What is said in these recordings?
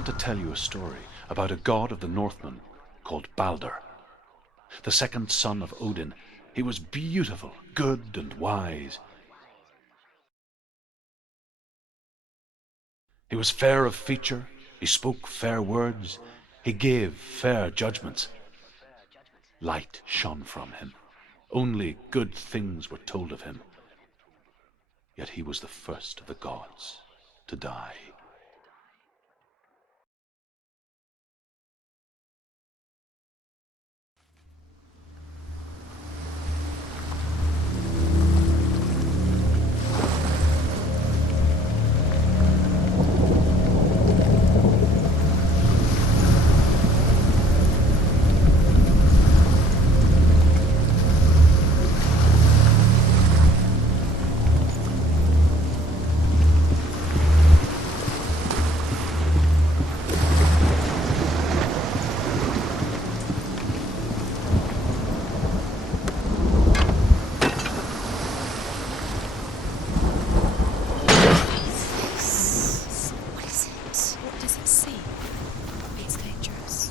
want to tell you a story about a god of the Northmen called Balder. The second son of Odin, he was beautiful, good and wise. He was fair of feature, he spoke fair words, he gave fair judgments. Light shone from him. Only good things were told of him. Yet he was the first of the gods to die.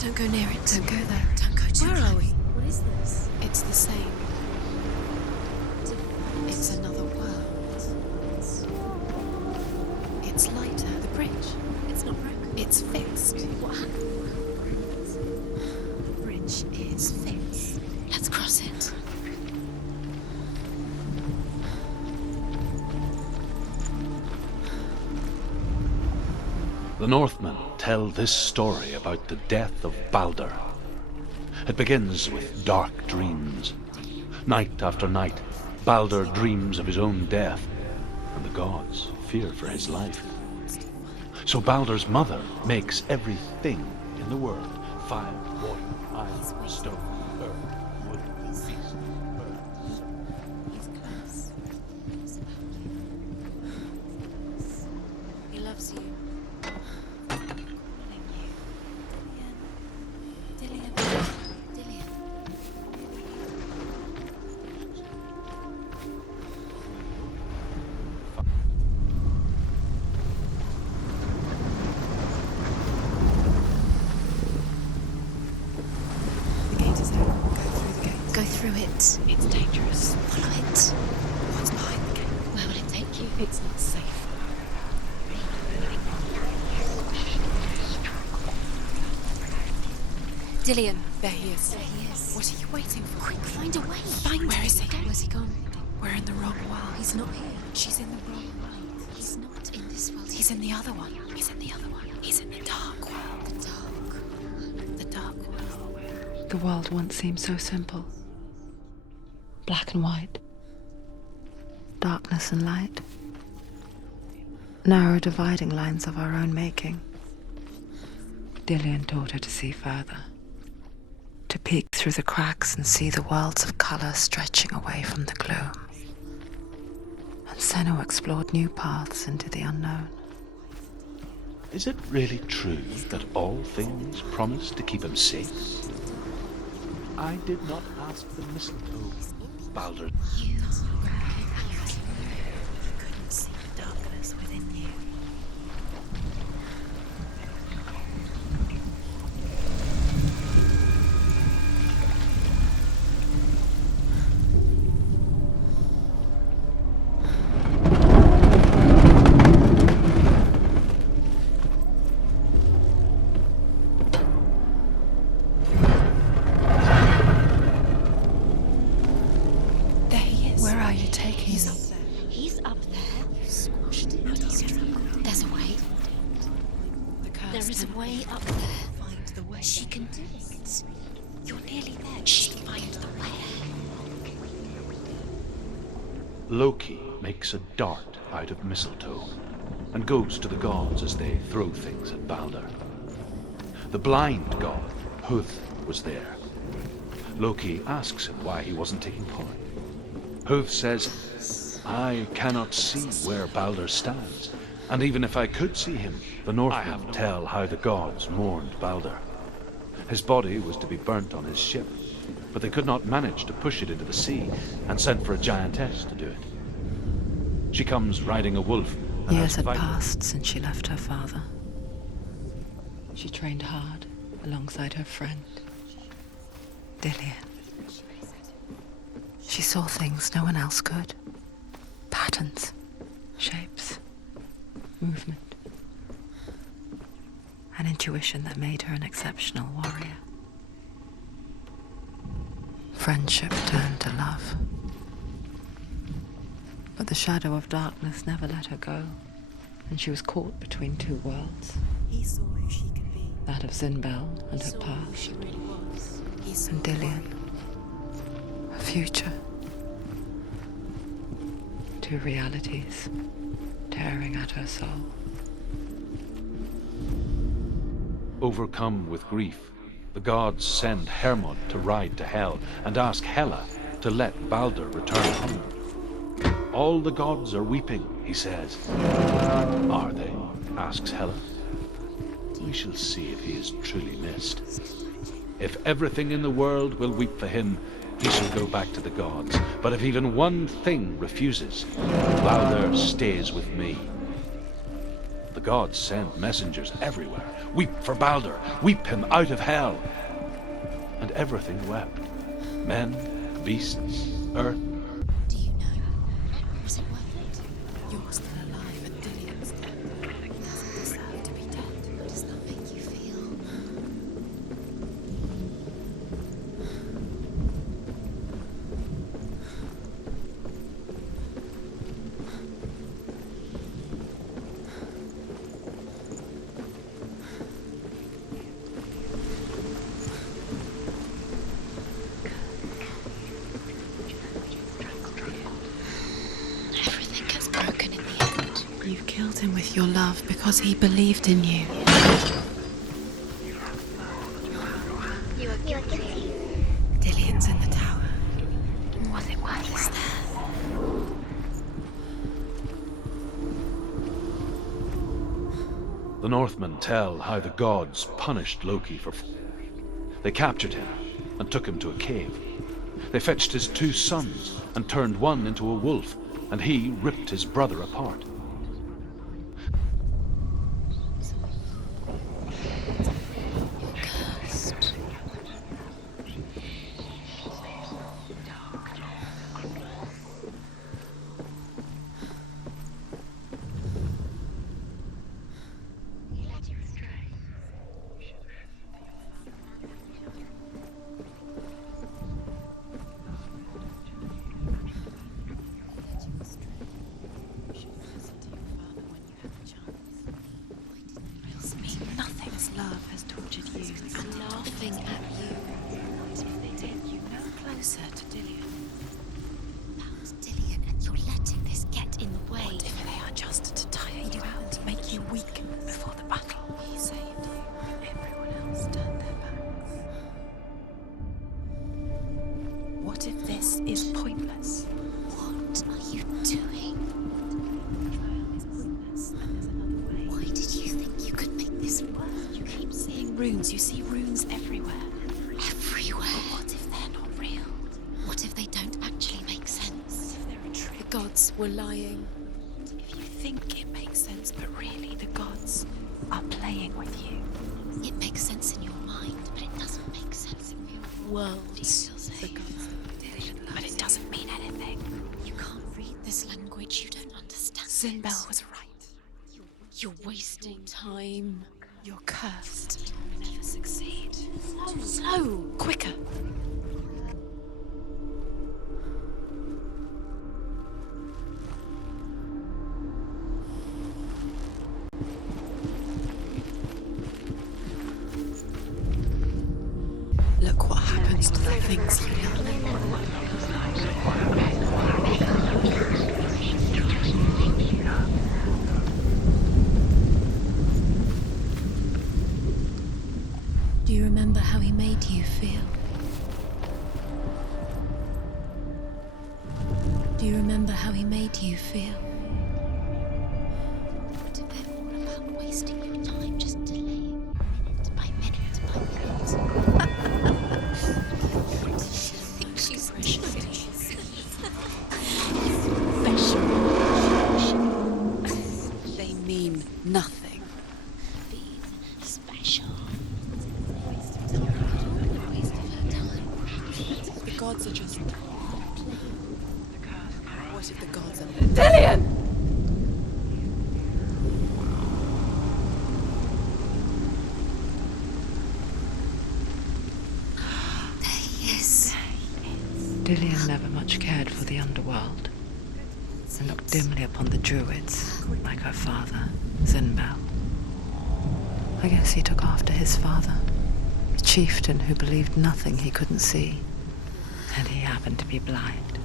Don't go near it. Don't go there. Don't go too close. Where are we? What is this? It's the same. It's another world. It's lighter. The bridge. It's not broken. It's fixed. What happened? The bridge is fixed. Let's cross it. The Northmen tell this story about the death of Balder. It begins with dark dreams. Night after night, Balder dreams of his own death, and the gods fear for his life. So Balder's mother makes everything in the world: fire, water, iron, stone, earth, wood, beast, bird. He's close. He loves you. Go through it. It's dangerous. Follow it. What's behind the gate? Where will it take you? It's not safe. Dillian. There he is. There he is. What are you waiting for? Quick, find a way. Find Where is he? Where's he gone? We're in the wrong world. He's not here. She's in the wrong world. He's not in this world. He's in the other one. He's in the other one. He's in the dark world. The dark. The dark world. The world once seemed so simple. Black and white. Darkness and light. Narrow dividing lines of our own making. Dillian taught her to see further. To peek through the cracks and see the worlds of colour stretching away from the gloom. And Senua explored new paths into the unknown. Is it really true that all things promise to keep him safe? I did not ask the mistletoe, Balder. You couldn't see the darkness within you. Where are you taking him? He's up there. You squashed him. There's a way. There is a way up there. Find the way. She can do it. You're nearly there. She'll find the way. Loki makes a dart out of mistletoe and goes to the gods as they throw things at Balder. The blind god, Huth, was there. Loki asks him why he wasn't taking part. Huth says, I cannot see where Balder stands, and even if I could see him, the Northmen tell how the gods mourned Balder. His body was to be burnt on his ship, but they could not manage to push it into the sea, and sent for a giantess to do it. She comes riding a wolf. And Years has had vipers. passed since she left her father. She trained hard alongside her friend, Dillian. She saw things no one else could. Patterns, shapes, movement. An intuition that made her an exceptional warrior. Friendship turned to love. But the shadow of darkness never let her go, and she was caught between two worlds. He saw who she could be. That of Zinbel and her Saw who past, she really was. He saw and Dillian, her future. Two realities tearing at her soul. Overcome with grief, the gods send Hermod to ride to Hell and ask Hela to let Balder return home. All the gods are weeping, he says. Are they? Asks Hela. We shall see if he is truly missed. If everything in the world will weep for him, he shall go back to the gods. But if even one thing refuses, Balder stays with me. The gods send messengers everywhere. Weep for Balder, weep him out of Hell. And everything wept. Men, beasts, earth. Do you know? Was it worth it? You're still alive and Dillian's dead. He doesn't deserve to be dead. How does that make you feel? Everything gets broken in the end. You killed him with your love because he believed in you. You are guilty. Dillian's in the tower. Was it worth it? The Northmen tell how the gods punished Loki for... They captured him and took him to a cave. They fetched his two sons and turned one into a wolf, and he ripped his brother apart. Cursed. Love has tortured you And laughing at you. What if they take you no closer to Dillian? About Dillian, and you're letting this get in the way. What if they are just to tire you out, to make you weak before the battle? He saved you. Everyone else turned their backs. What if this is pointless? What are you doing? The trial is pointless, and there's another way. Why did you think you could make this work? You keep seeing runes. You see runes everywhere. Everywhere. What if they're not real? What if they don't actually make sense? What if they're a trick? The gods were lying. If you think it makes sense, but really the gods are playing with you. It makes sense in your mind, but it doesn't make sense in your world. The gods but it doesn't mean anything. You can't read this language. You don't understand. Zinbel it. was right. You're wasting time. You're cursed. You'll never succeed. Slow. Quicker. Look what happens to the things you love. Do you remember how he made you feel? Do you remember how he made you feel? What if they're all about wasting your time, just delaying minute by minute by minute? What does she think she's doing? They mean nothing. Being special. gods are just... The curse grows. What if the gods are... Dillian! Yes. Dillian never much cared for the underworld, and looked dimly upon the druids, like her father, Zinbel. I guess he took after his father, a chieftain who believed nothing he couldn't see, and he happened to be blind.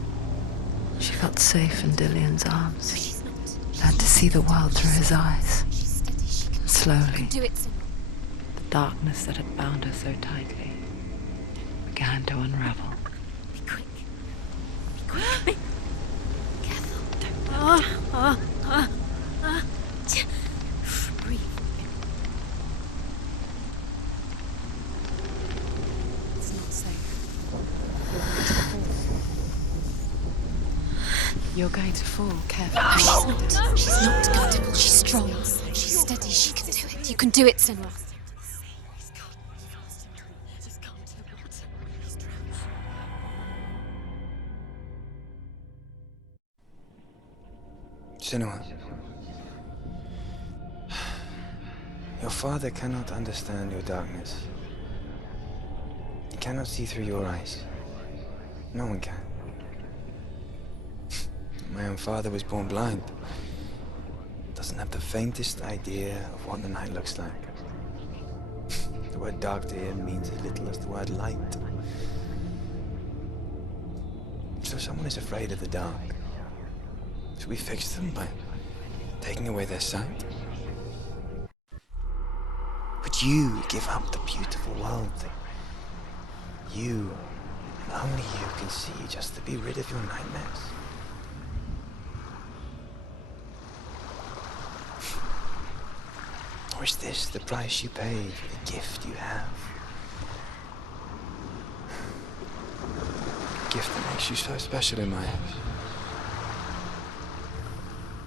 She felt safe in Dillian's arms, She's not. learned to see the world through his eyes. She's steady. She can Slowly, do it, Senua. the darkness that had bound her so tightly began to unravel. Be quick. Be quick. Careful. Breathe. It's not safe. You're going to fall. Careful. She's not comfortable. She's strong. She's steady. She can do it. You can do it, Senua. Senua, your father cannot understand your darkness. He cannot see through your eyes. No one can. My own father was born blind. Doesn't have the faintest idea of what the night looks like. The word dark to him means as little as the word light. So someone is afraid of the dark. Should we fix them by taking away their sight? Would you give up the beautiful world that you, and only you, can see just to be rid of your nightmares? Or is this the price you pay for the gift you have? A gift that makes you so special in my eyes.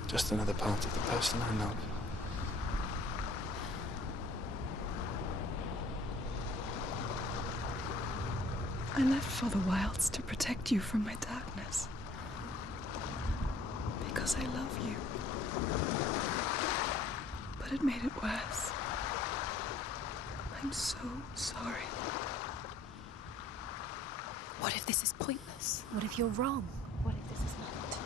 Just another part of the person I love. I left for the wilds to protect you from my darkness. Because I love you. But it made it worse. I'm so sorry. What if this is pointless? What if you're wrong? What if this is not?